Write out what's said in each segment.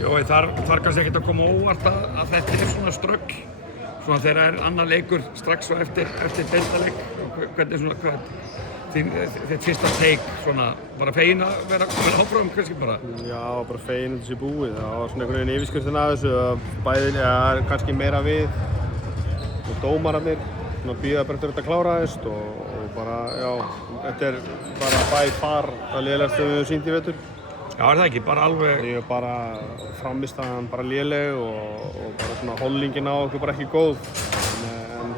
Jó, þar kannski ekkert að koma óvart að þetta svona ströggl. Svona þegar annar leikur strax og eftir deildarleik. Hvernig svona, þitt fyrsta take svona, bara fegin að vera áfram kannski bara? Já, bara fegin að þessi búið. Það var svona einhvern veginn yfirskriftin að þessu að bæði kannski meira við og dómararnir bíða bara eftir þetta kláraðist og bara, já, þetta bara by far það lélegasta við höfum sýnt í vetur. Já, það ekki, bara alveg... Ég bara frammistaðan bara léleg og bara svona holdingin á okkur bara ekki góð.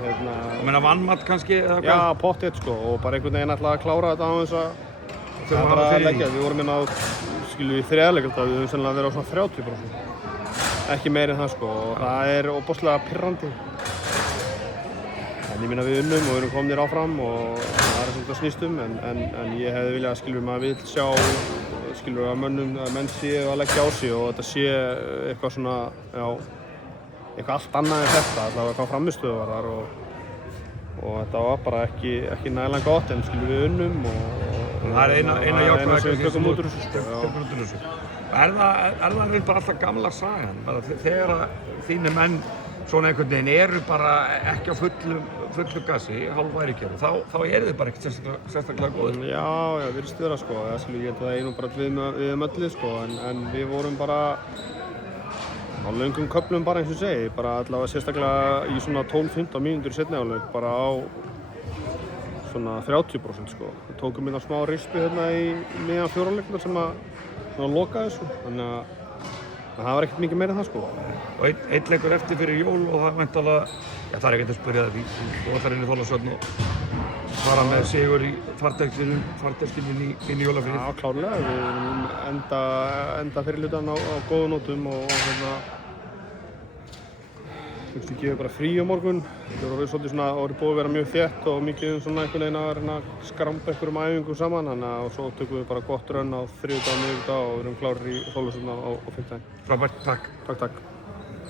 Þú meina vannmatt kannski eða hvað? Já, pottþétt sko og bara einhvern veginn ætlaði að klára þetta á þess að það bara að leggja. Við vorum inn á, skilum við þriðarleik alltaf, við höfum sennilega verið á svona 30%. Ekki meiri en það sko og það ofboðslega pirrandi. En ég minna við unnum og við erum komnir áfram og það svolítið að snýst en ég hefði viljað skilur maður vill sjá skilur að menn séu að leggja á sig og þetta sé eitthvað svona, já, eitthvað allt annað en þetta, allavega hvað frammistöðu var þar og þetta var bara ekki nægilega gott en skilur við unnum og það eina jákvæða sem við tökum út úr þessu. Er það bara alltaf gamla sagan? Bara þegar þínir menn svona einhvern veginn eru bara ekki á fullu gasi, hálfværikjöru, þá eru þið bara ekkert sérstaklega góðir. Já, virðist vera sko, ég held að það einu bara við öllu sko, en við vorum bara á löngum köflum bara eins og segi, bara allavega sérstaklega í svona 12-15 mínútur í seinni hálfleik, bara á svona 30% sko. Við tókum inn á smá rispu hérna í miðjan fjórhálfleiknum sem að loka þessu, þannig að það var ekkert mikið meira en það sko. Og einn leikur eftir fyrir jól og það væntanlega, já það ekkert að spyrja það, þú ætlar inn í Þorlákshöfn og fara með sigur í farteskinu inn í jólafríð. Já, klárlega, við erum enda fyrir hlutan á góðu nótum og Við gefum bara frí á morgun. Það voru svolítið svona, það voru búið að vera mjög þétt og mikið svona einhvern veginn að reyna að skramba einhverjum æfingum saman. Þannig að svo tökum við bara gott rönn á þriðjudag og miðvikudag og við erum klárir í Þorlákshöfn á fimmtudaginn. Frábært, takk. Takk.